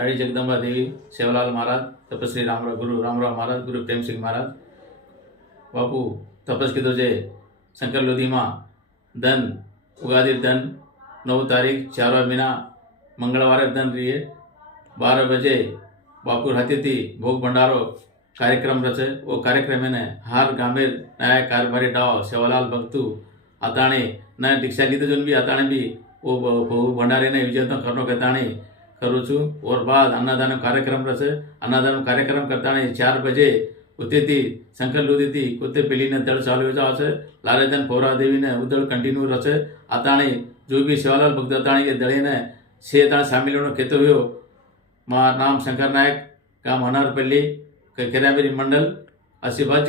चाड़ी जगदम्बा देवी, सेवालाल महाराज, तपश्री गुरु रामराव महाराज, गुरु प्रेम सिंह महाराज। बापू तपस कीधो जे शंकर लोधी में धन उगादी धन 9 तारीख 4 महीना मंगलवार धन रही 12 बजे बापू हाथी थी भोग भंडारो कार्यक्रम रचे। वो कार्यक्रम ने हार गामेर नया कारभारी डाव सेवालाल भक्तु अताणे न दीक्षा लीधे जो भी अताणे भी वो भोग भंडारे ने विजयत्न करनो कहताणे करूँ छू। और बाद अन्नदान कार्यक्रम रचे। अन्नदान कार्यक्रम करता 4 बजे उतेती शंकर लोधी थी कुत्ते पेली ने दड़ चालू हो जाए। लालेधन पौरा देवी ने उदड़ कंटिन्यू रचे। अताणे जो भी सेवालाल भक्त अताणे के दड़े ने से अताणे शामिल होने कहते हुए मार नाम शंकर नायक गाम हनारपल्ली केराबेरी मंडल आशीर्वाद।